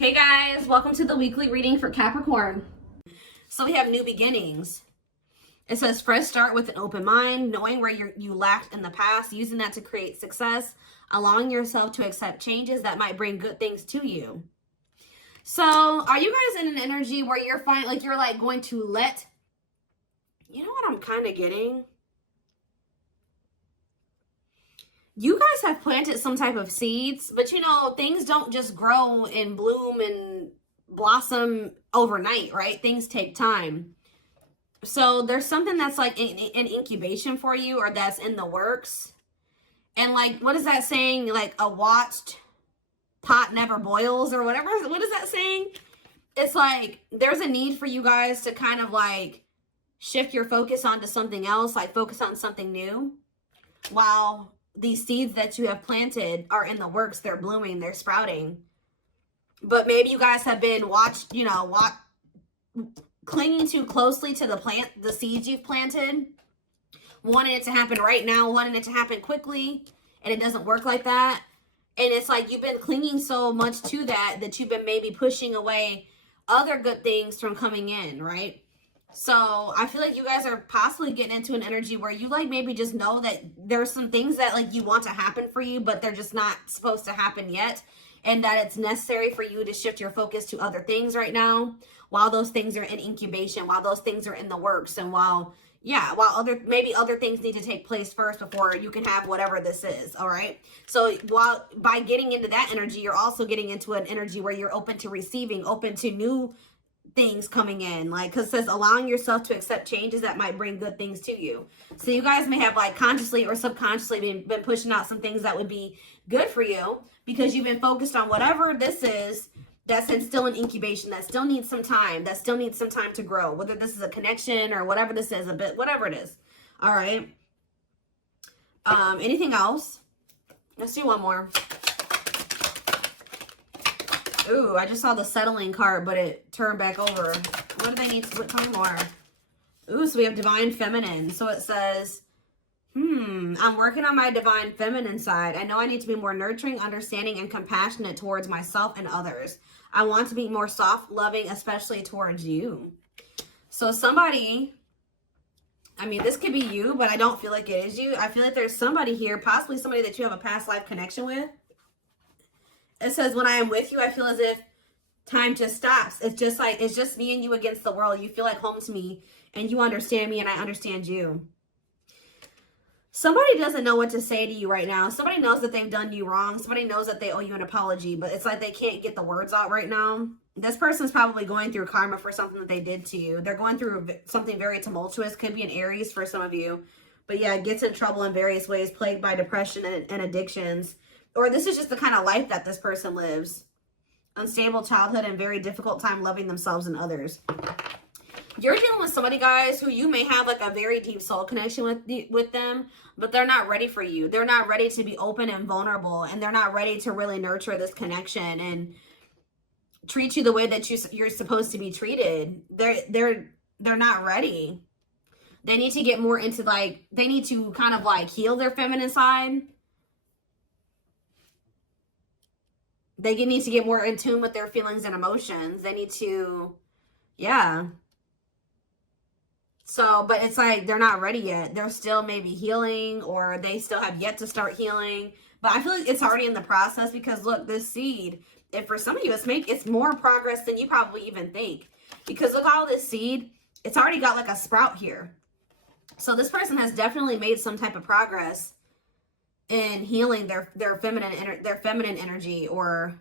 Hey guys, welcome to the weekly reading for Capricorn. So we have new beginnings. It says fresh start with an open mind, knowing where you lacked in the past, using that to create success, allowing yourself to accept changes that might bring good things to you. So are you guys in an energy where you're going to let, you know what I'm kind of getting? You guys have planted some type of seeds, but you know, things don't just grow and bloom and blossom overnight, right? Things take time. So there's something that's like an incubation for you, or that's in the works. And like, what is that saying? Like, a watched pot never boils, or whatever. What is that saying? It's like, there's a need for you guys to kind of like shift your focus onto something else, like focus on something new, while these seeds that you have planted are in the works. They're blooming, they're sprouting. But maybe you guys have been clinging too closely to the seeds you've planted, wanting it to happen right now, wanting it to happen quickly, and it doesn't work like that. And it's like you've been clinging so much to that you've been maybe pushing away other good things from coming in, right? So I feel like you guys are possibly getting into an energy where you like maybe just know that there's some things that like you want to happen for you, but they're just not supposed to happen yet. And that it's necessary for you to shift your focus to other things right now, while those things are in incubation, while those things are in the works, and while other things need to take place first before you can have whatever this is. All right. So by getting into that energy, you're also getting into an energy where you're open to receiving, open to new things coming in, like, because it says allowing yourself to accept changes that might bring good things to you. So you guys may have like consciously or subconsciously been pushing out some things that would be good for you, because you've been focused on whatever this is that's still in incubation, that still needs some time, to grow, whether this is a connection or whatever this is, whatever it is. All right. Anything else? Let's do one more. Ooh, I just saw the settling card, but it turned back over. What do they need to tell me more? Ooh, so we have divine feminine. So it says, I'm working on my divine feminine side. I know I need to be more nurturing, understanding, and compassionate towards myself and others. I want to be more soft, loving, especially towards you. So somebody, I mean, this could be you, but I don't feel like it is you. I feel like there's somebody here, possibly somebody that you have a past life connection with. It says, when I am with you, I feel as if time just stops. It's just me and you against the world. You feel like home to me, and you understand me, and I understand you. Somebody doesn't know what to say to you right now. Somebody knows that they've done you wrong. Somebody knows that they owe you an apology, but it's like they can't get the words out right now. This person's probably going through karma for something that they did to you. They're going through something very tumultuous. Could be an Aries for some of you. But yeah, gets in trouble in various ways, plagued by depression and addictions. Or this is just the kind of life that this person lives. Unstable childhood and very difficult time loving themselves and others. You're dealing with somebody, guys, who you may have like a very deep soul connection with them, but they're not ready for you. They're not ready to be open and vulnerable, and they're not ready to really nurture this connection and treat you the way that you're supposed to be treated. They're not ready. They need to get more into they need to kind of like heal their feminine side. They need to get more in tune with their feelings and emotions. They need to, yeah. So, but it's like they're not ready yet. They're still maybe healing, or they still have yet to start healing. But I feel like it's already in the process, because look, this seed, and for some of you, it's more progress than you probably even think. Because look, all this seed, it's already got like a sprout here. So this person has definitely made some type of progress in healing their feminine energy, or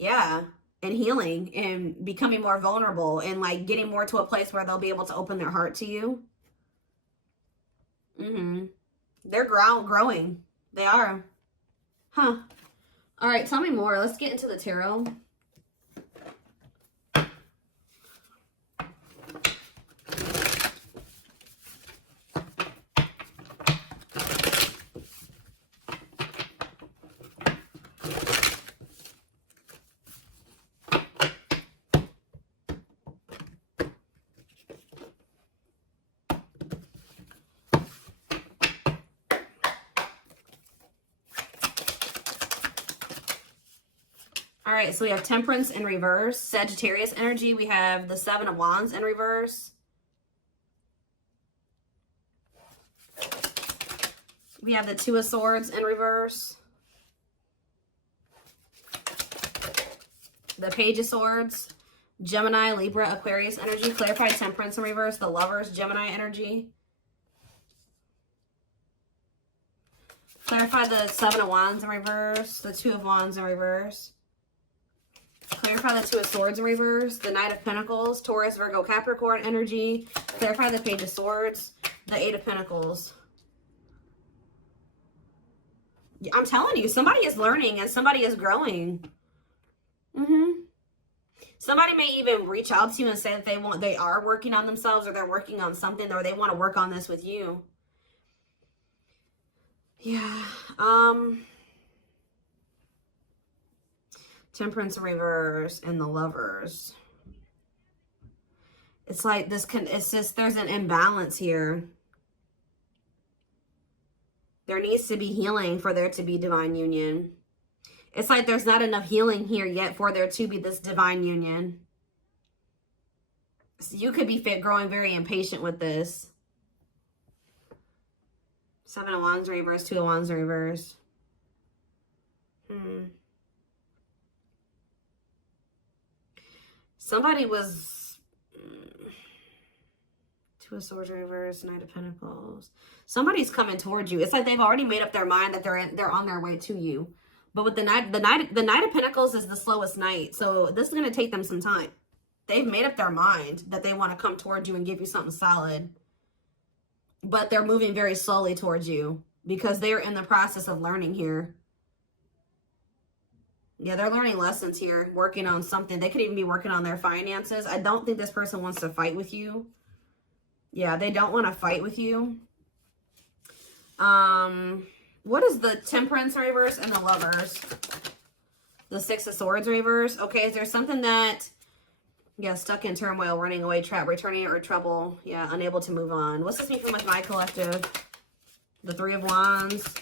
yeah, and healing and becoming more vulnerable, and like getting more to a place where they'll be able to open their heart to you. They're growing. They are. Huh. All right, tell me more. Let's get into the tarot. All right, so we have Temperance in reverse. Sagittarius energy. We have the Seven of Wands in reverse. We have the Two of Swords in reverse. The Page of Swords. Gemini, Libra, Aquarius energy. Clarified Temperance in reverse. The Lovers, Gemini energy. Clarify the Seven of Wands in reverse. The Two of Wands in reverse. Clarify the Two of Swords in reverse. The Knight of Pentacles. Taurus, Virgo, Capricorn energy. Clarify the Page of Swords. The Eight of Pentacles. I'm telling you, somebody is learning and somebody is growing. Somebody may even reach out to you and say that they are working on themselves, or they're working on something, or they want to work on this with you. Yeah. Temperance in reverse and the Lovers. It's like this it's just, there's an imbalance here. There needs to be healing for there to be divine union. It's like there's not enough healing here yet for there to be this divine union. So you could be growing very impatient with this. Seven of Wands in reverse, Two of Wands in reverse. Somebody was... Two of Swords in reverse, Knight of Pentacles. Somebody's coming towards you. It's like they've already made up their mind that they're on their way to you. But with the Knight of Pentacles is the slowest knight. So this is going to take them some time. They've made up their mind that they want to come towards you and give you something solid. But they're moving very slowly towards you because they're in the process of learning here. Yeah, they're learning lessons here, working on something. They could even be working on their finances. I don't think this person wants to fight with you. Yeah, they don't want to fight with you. What is the Temperance reverse and the Lovers? The Six of Swords reverse. Okay, is there something that, yeah, stuck in turmoil, running away, trap, returning, or trouble? Yeah, unable to move on. What's this mean for my collective? The Three of Wands.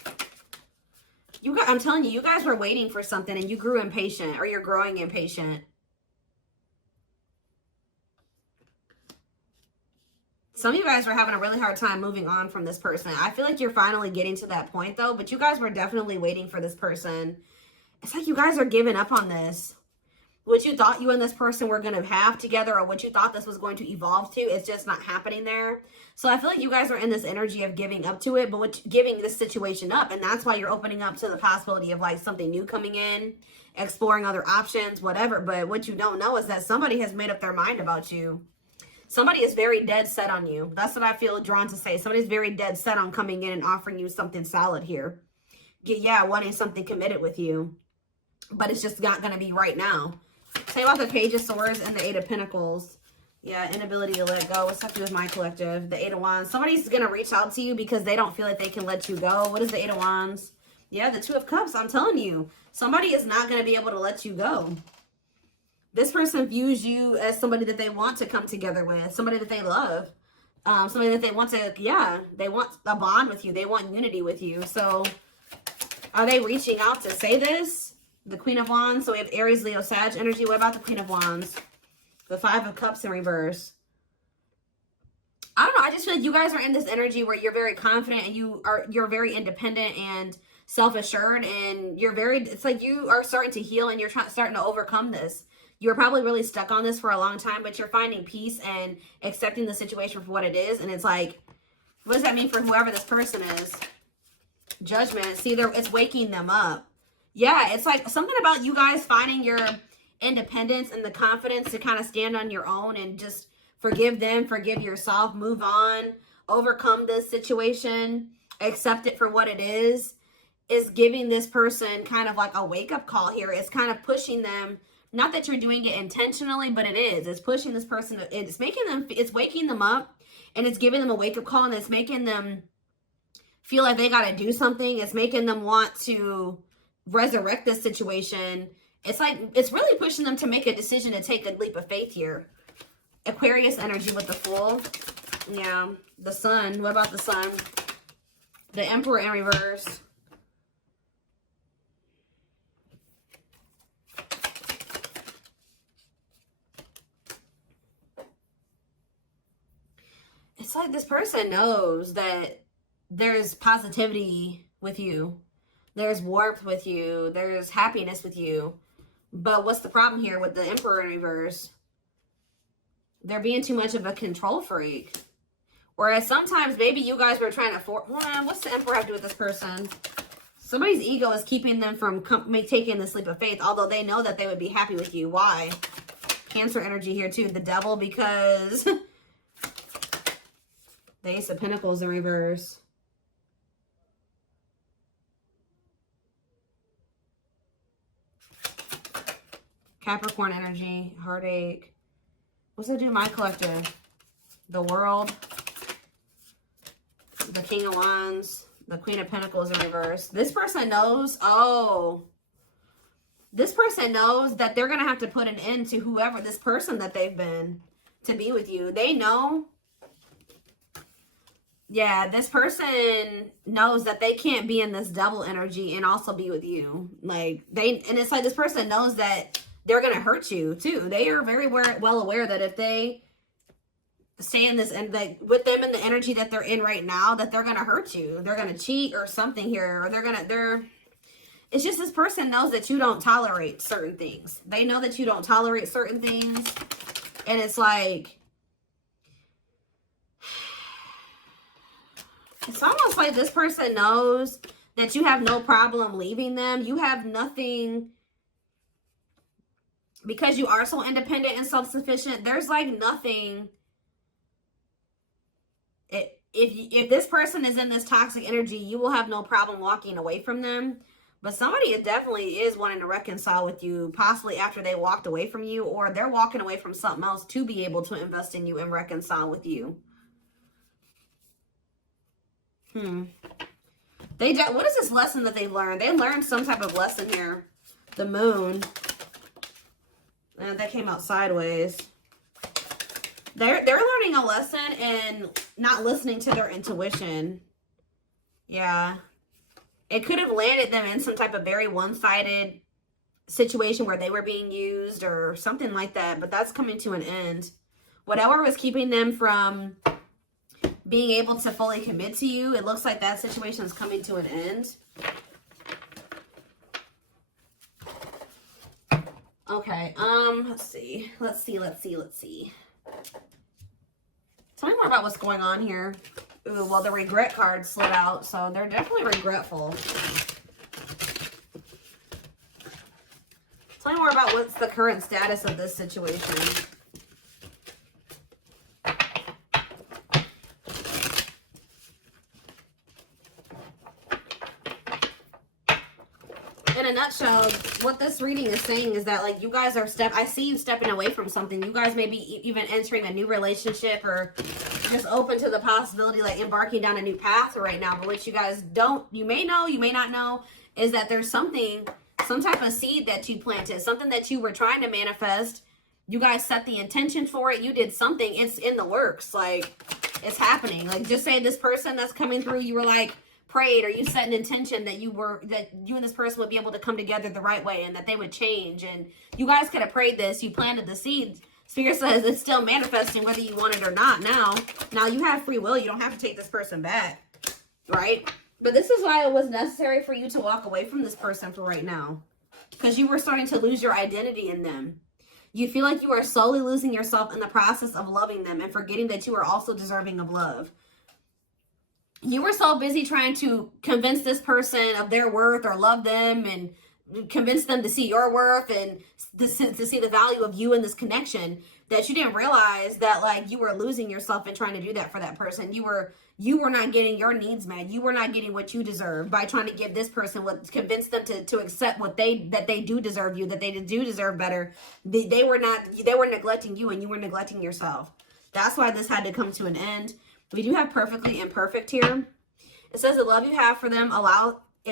I'm telling you, you guys were waiting for something and you grew impatient, or you're growing impatient. Some of you guys were having a really hard time moving on from this person. I feel like you're finally getting to that point, though. But you guys were definitely waiting for this person. It's like you guys are giving up on this. What you thought you and this person were going to have together, or what you thought this was going to evolve to, it's just not happening there. So I feel like you guys are in this energy of giving up to it, but giving this situation up. And that's why you're opening up to the possibility of like something new coming in, exploring other options, whatever. But what you don't know is that somebody has made up their mind about you. Somebody is very dead set on you. That's what I feel drawn to say. Somebody's very dead set on coming in and offering you something solid here. Yeah, wanting something committed with you. But it's just not going to be right now. Tell you about the Page of Swords and the Eight of Pentacles. Yeah, inability to let go. What's up to do with my collective? The Eight of Wands. Somebody's going to reach out to you because they don't feel like they can let you go. What is the Eight of Wands? Yeah, the Two of Cups. I'm telling you. Somebody is not going to be able to let you go. This person views you as somebody that they want to come together with, somebody that they love, somebody that they want to, yeah, they want a bond with you. They want unity with you. So are they reaching out to say this? The Queen of Wands. So we have Aries, Leo, Sag energy. What about the Queen of Wands? The Five of Cups in reverse. I don't know. I just feel like you guys are in this energy where you're very confident and you're very independent and self-assured, and it's like you are starting to heal and you're starting to overcome this. You were probably really stuck on this for a long time, but you're finding peace and accepting the situation for what it is. And it's like, what does that mean for whoever this person is? Judgment. See, it's waking them up. Yeah, it's like something about you guys finding your independence and the confidence to kind of stand on your own and just forgive them, forgive yourself, move on, overcome this situation, accept it for what it is giving this person kind of like a wake-up call here. It's kind of pushing them. Not that you're doing it intentionally, but it is. It's pushing this person. It's waking them up, and it's giving them a wake-up call, and it's making them feel like they got to do something. It's making them want to resurrect this situation. It's like, it's really pushing them to make a decision to take a leap of faith here. Aquarius energy with the Fool. Yeah. The Sun. What about the Sun? The Emperor in reverse. it's like this person knows that there's positivity with you. There's warmth with you. There's happiness with you. But what's the problem here with the Emperor in reverse? They're being too much of a control freak. Whereas sometimes maybe you guys were trying to what's the Emperor have to do with this person? Somebody's ego is keeping them from taking the leap of faith, although they know that they would be happy with you. Why? Cancer energy here too. The Devil, because the Ace of Pentacles in reverse. Capricorn energy, heartache. What's it do to my collective? The World. The King of Wands. The Queen of Pentacles in reverse. This person knows, this person knows that they're going to have to put an end to whoever this person that they've been to be with you. They know. Yeah, this person knows that they can't be in this double energy and also be with you. Like, and it's like this person knows that they're going to hurt you too. They are very well aware that if they stay in this and like with them in the energy that they're in right now, that they're going to hurt you. They're going to cheat or something here, or it's just this person knows that you don't tolerate certain things. They know that you don't tolerate certain things. And it's like, it's almost like this person knows that you have no problem leaving them. You have nothing, because you are so independent and self-sufficient. There's like nothing. If this person is in this toxic energy, you will have no problem walking away from them. But somebody definitely is wanting to reconcile with you, possibly after they walked away from you, or they're walking away from something else to be able to invest in you and reconcile with you. What is this lesson that they learned? They learned some type of lesson here. The Moon. And that came out sideways. They're learning a lesson in not listening to their intuition. Yeah. It could have landed them in some type of very one-sided situation where they were being used or something like that. But that's coming to an end. Whatever was keeping them from being able to fully commit to you, it looks like that situation is coming to an end. Okay, let's see. Tell me more about what's going on here. Ooh, well, the regret card slid out, so they're definitely regretful. Tell me more about what's the current status of this situation. In a nutshell, what this reading is saying is that, like, you guys are I see you stepping away from something. You guys may be even entering a new relationship or just open to the possibility, like, embarking down a new path right now. But what you guys you may know, you may not know, is that there's some type of seed that you planted, something that you were trying to manifest. You guys set the intention for it. You did something. It's in the works. Like, it's happening. Like, just say this person that's coming through, you were like, prayed, or you set an intention that you and this person would be able to come together the right way and that they would change, and you guys could have prayed this, you planted the seeds. Spirit says it's still manifesting whether you want it or not. Now you have free will. You don't have to take this person back, right? But this is why it was necessary for you to walk away from this person for right now, because you were starting to lose your identity in them. You feel like you are slowly losing yourself in the process of loving them and forgetting that you are also deserving of love. You were so busy trying to convince this person of their worth or love them and convince them to see your worth and to see the value of you in this connection that you didn't realize that, like, you were losing yourself in trying to do that for that person. You were not getting your needs met. You were not getting what you deserve by trying to give this person convince them to accept that they do deserve you, that they do deserve better. They were neglecting you, and you were neglecting yourself. That's why this had to come to an end. We do have perfectly imperfect here. It says the love you have for them allows you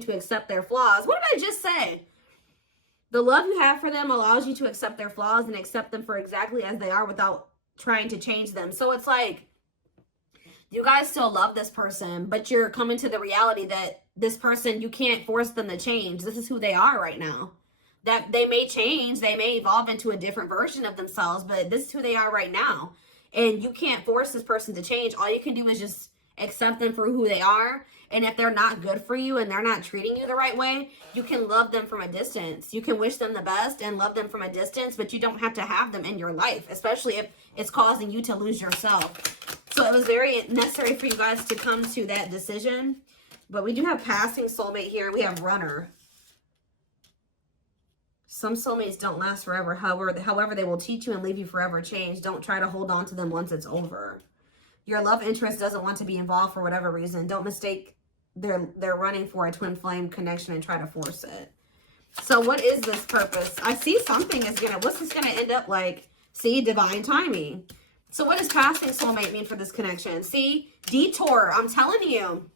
to accept their flaws. What did I just say? The love you have for them allows you to accept their flaws and accept them for exactly as they are without trying to change them. So it's like you guys still love this person, but you're coming to the reality that this person, you can't force them to change. This is who they are right now. That they may change, they may evolve into a different version of themselves, but this is who they are right now. And you can't force this person to change. All you can do is just accept them for who they are. And if they're not good for you and they're not treating you the right way, you can love them from a distance. You can wish them the best and love them from a distance, but you don't have to have them in your life, especially if it's causing you to lose yourself. So it was very necessary for you guys to come to that decision. But we do have passing soulmate here. We have runner. Some soulmates don't last forever. However, they will teach you and leave you forever changed. Don't try to hold on to them once it's over. Your love interest doesn't want to be involved for whatever reason. Don't mistake they're running for a twin flame connection and try to force it. So what is this purpose? I see something is gonna, what's this gonna end up like? See, divine timing. So what does passing soulmate mean for this connection? See, detour, I'm telling you.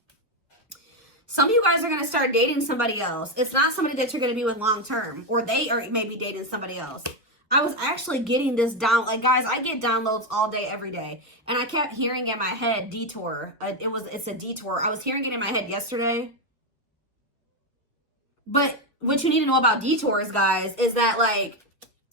Some of you guys are going to start dating somebody else. It's not somebody that you're going to be with long term, or they are maybe dating somebody else. I was actually getting this down. Like, guys, I get downloads all day, every day. And I kept hearing in my head, detour. It's a detour. I was hearing it in my head yesterday. But what you need to know about detours, guys, is that, like,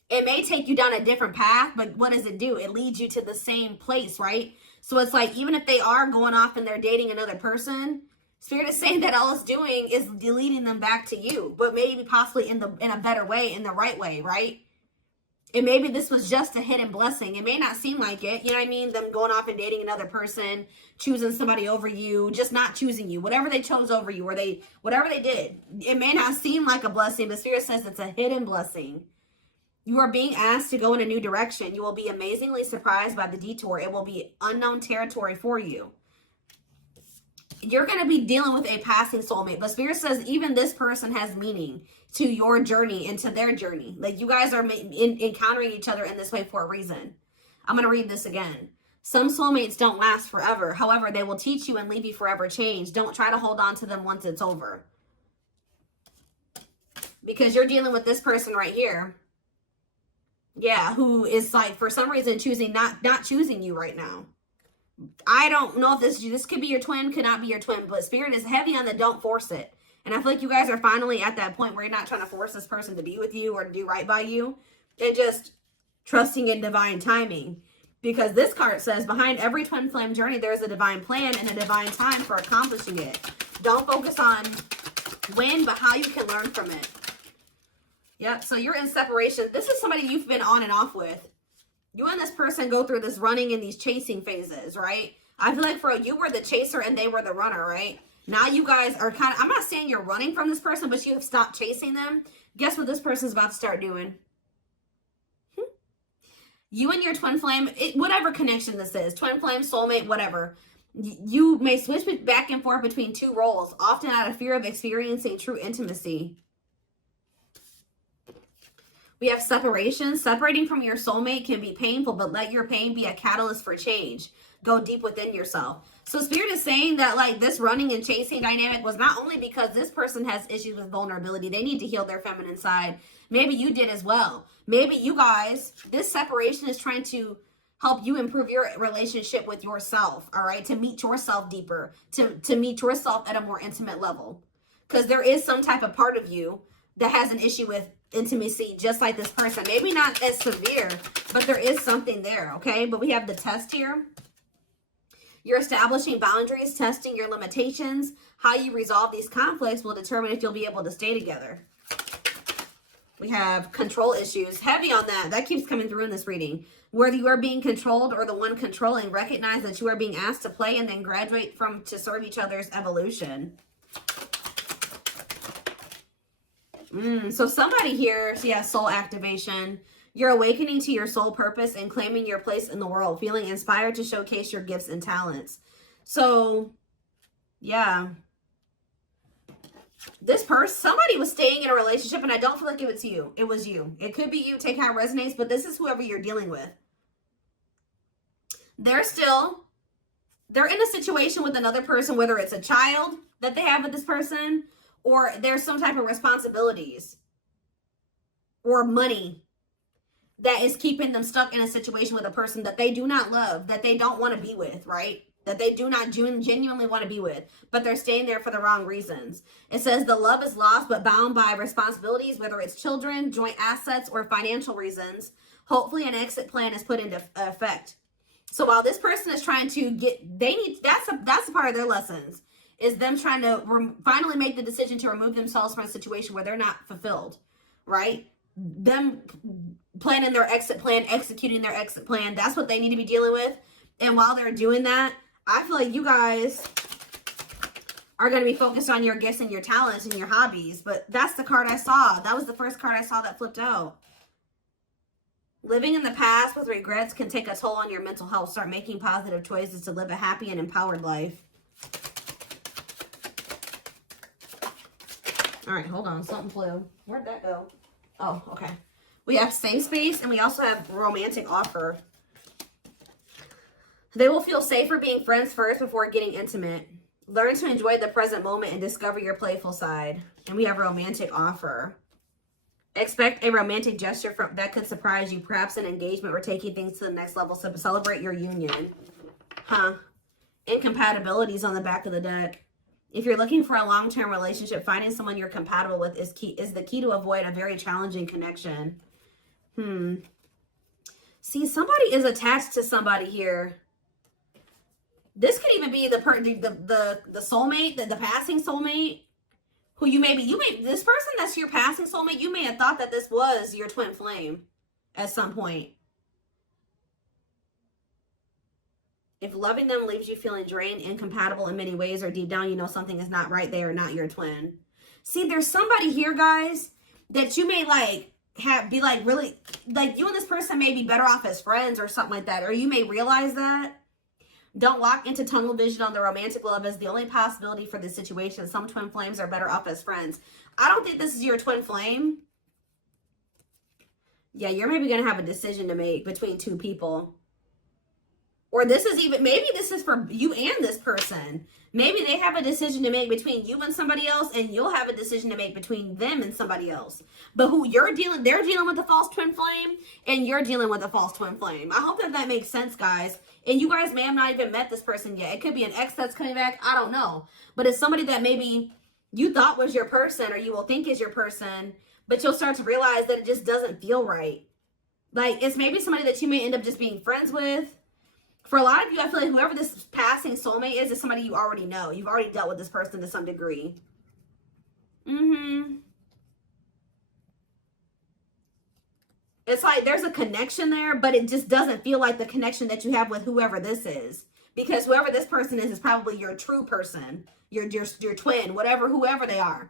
it may take you down a different path, but what does it do? It leads you to the same place, right? So it's like, even if they are going off and they're dating another person, Spirit is saying that all it's doing is leading them back to you, but maybe possibly in a better way, in the right way, right? And maybe this was just a hidden blessing. It may not seem like it, you know what I mean? Them going off and dating another person, choosing somebody over you, just not choosing you. Whatever they chose over you, or whatever they did, it may not seem like a blessing, but Spirit says it's a hidden blessing. You are being asked to go in a new direction. You will be amazingly surprised by the detour. It will be unknown territory for you. You're going to be dealing with a passing soulmate. But Spirit says even this person has meaning to your journey and to their journey. Like, you guys are encountering each other in this way for a reason. I'm going to read this again. Some soulmates don't last forever. However, they will teach you and leave you forever changed. Don't try to hold on to them once it's over. Because you're dealing with this person right here. Yeah, who is, like, for some reason choosing not choosing you right now. I don't know if this could be your twin, could not be your twin, but Spirit is heavy on the don't force it. And I feel like you guys are finally at that point where you're not trying to force this person to be with you or to do right by you. They're just trusting in divine timing. Because this card says, behind every twin flame journey, there's a divine plan and a divine time for accomplishing it. Don't focus on when, but how you can learn from it. Yep, so you're in separation. This is somebody you've been on and off with. You and this person go through this running and these chasing phases, right? I feel like for you were the chaser and they were the runner, right? Now you guys are kind of, I'm not saying you're running from this person, but you have stopped chasing them. Guess what this person's about to start doing? You and your twin flame, whatever connection this is, twin flame, soulmate, whatever. You may switch back and forth between two roles, often out of fear of experiencing true intimacy. We have separation. Separating from your soulmate can be painful, but let your pain be a catalyst for change. Go deep within yourself. So Spirit is saying that, like, this running and chasing dynamic was not only because this person has issues with vulnerability. They need to heal their feminine side. Maybe you did as well. Maybe you guys, this separation is trying to help you improve your relationship with yourself, all right? To meet yourself deeper, to meet yourself at a more intimate level. Because there is some type of part of you that has an issue with intimacy, just like this person. Maybe not as severe, but there is something there, okay? But we have the test here. You're establishing boundaries, testing your limitations. How you resolve these conflicts will determine if you'll be able to stay together. We have control issues. Heavy on that. That keeps coming through in this reading. Whether you are being controlled or the one controlling, recognize that you are being asked to play and then graduate to serve each other's evolution. So somebody here, yeah, soul activation. You're awakening to your soul purpose and claiming your place in the world, feeling inspired to showcase your gifts and talents. So, yeah. This person, somebody was staying in a relationship, and I don't feel like it was you. It was you. It could be you. Take how it resonates, but this is whoever you're dealing with. They're in a situation with another person, whether it's a child that they have with this person, or there's some type of responsibilities or money that is keeping them stuck in a situation with a person that they do not love, that they don't want to be with, right? That they do not genuinely want to be with, but they're staying there for the wrong reasons. It says the love is lost but bound by responsibilities, whether it's children, joint assets, or financial reasons. Hopefully an exit plan is put into effect. So while this person is trying to that's a part of their lessons, is them trying to finally make the decision to remove themselves from a situation where they're not fulfilled, right? Them planning their exit plan, executing their exit plan. That's what they need to be dealing with. And while they're doing that, I feel like you guys are going to be focused on your gifts and your talents and your hobbies. But that's the card I saw. That was the first card I saw that flipped out. Living in the past with regrets can take a toll on your mental health. Start making positive choices to live a happy and empowered life. All right, hold on. Something flew. Where'd that go? Oh, okay. We have safe space, and we also have romantic offer. They will feel safer being friends first before getting intimate. Learn to enjoy the present moment and discover your playful side. And we have romantic offer. Expect a romantic gesture that could surprise you, perhaps an engagement or taking things to the next level. So celebrate your union. Incompatibilities on the back of the deck. If you're looking for a long-term relationship, finding someone you're compatible with is the key to avoid a very challenging connection. See, somebody is attached to somebody here. This could even be the soulmate, the passing soulmate, who this person that's your passing soulmate, you may have thought that this was your twin flame at some point. If loving them leaves you feeling drained, incompatible in many ways, or deep down you know something is not right, they are not your twin. See, there's somebody here, guys, that you may really, you and this person may be better off as friends or something like that, or you may realize that. Don't lock into tunnel vision on the romantic love as the only possibility for this situation. Some twin flames are better off as friends. I don't think this is your twin flame. Yeah, you're maybe going to have a decision to make between two people. Or maybe this is for you and this person. Maybe they have a decision to make between you and somebody else, and you'll have a decision to make between them and somebody else. But they're dealing with a false twin flame, and you're dealing with a false twin flame. I hope that makes sense, guys. And you guys may have not even met this person yet. It could be an ex that's coming back. I don't know. But it's somebody that maybe you thought was your person, or you will think is your person, but you'll start to realize that it just doesn't feel right. Like, it's maybe somebody that you may end up just being friends with. For a lot of you, I feel like whoever this passing soulmate is somebody you already know. You've already dealt with this person to some degree. It's like there's a connection there, but it just doesn't feel like the connection that you have with whoever this is. Because whoever this person is probably your true person, your twin, whoever they are.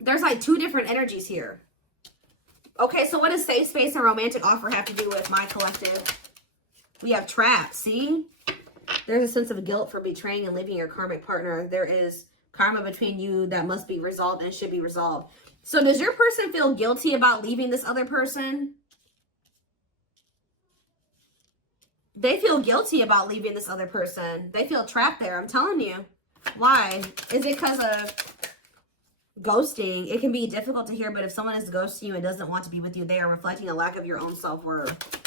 There's like two different energies here. Okay, so what does safe space and romantic offer have to do with my collective? We have trapped, see? There's a sense of guilt for betraying and leaving your karmic partner. There is karma between you that must be resolved and should be resolved. So does your person feel guilty about leaving this other person? They feel guilty about leaving this other person. They feel trapped there, I'm telling you. Why? Is it because of ghosting? It can be difficult to hear, but if someone is ghosting you and doesn't want to be with you, they are reflecting a lack of your own self-worth.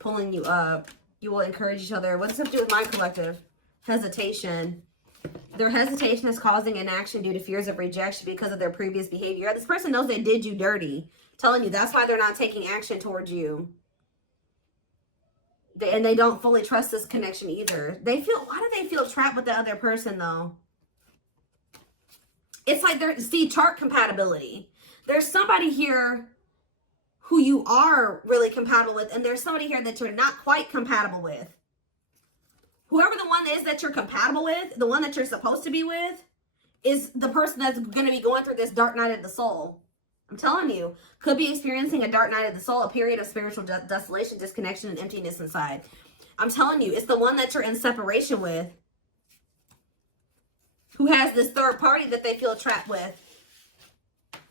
Pulling you up. You will encourage each other. What does this have to do with my collective? Hesitation. Their hesitation is causing inaction due to fears of rejection because of their previous behavior. This person knows they did you dirty. I'm telling you, that's why they're not taking action towards you. And they don't fully trust this connection either. Why do they feel trapped with the other person though? It's like chart compatibility. There's somebody here who you are really compatible with, and there's somebody here that you're not quite compatible with. Whoever the one is that you're compatible with, the one that you're supposed to be with, is the person that's going to be going through this dark night of the soul. I'm telling you, could be experiencing a dark night of the soul, a period of spiritual desolation, disconnection, and emptiness inside. I'm telling you, it's the one that you're in separation with, who has this third party that they feel trapped with,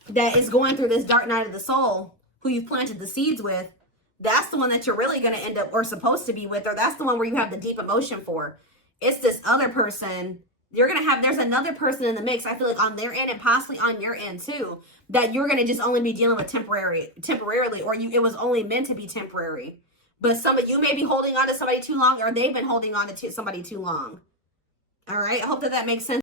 that is going through this dark night of the soul, who you've planted the seeds with. That's the one that you're really going to end up or supposed to be with, or that's the one where you have the deep emotion for. It's this other person. There's another person in the mix, I feel like, on their end and possibly on your end too, that you're going to just only be dealing with temporarily, or it was only meant to be temporary. But you may be holding on to somebody too long, or they've been holding on to somebody too long. All right. I hope that makes sense.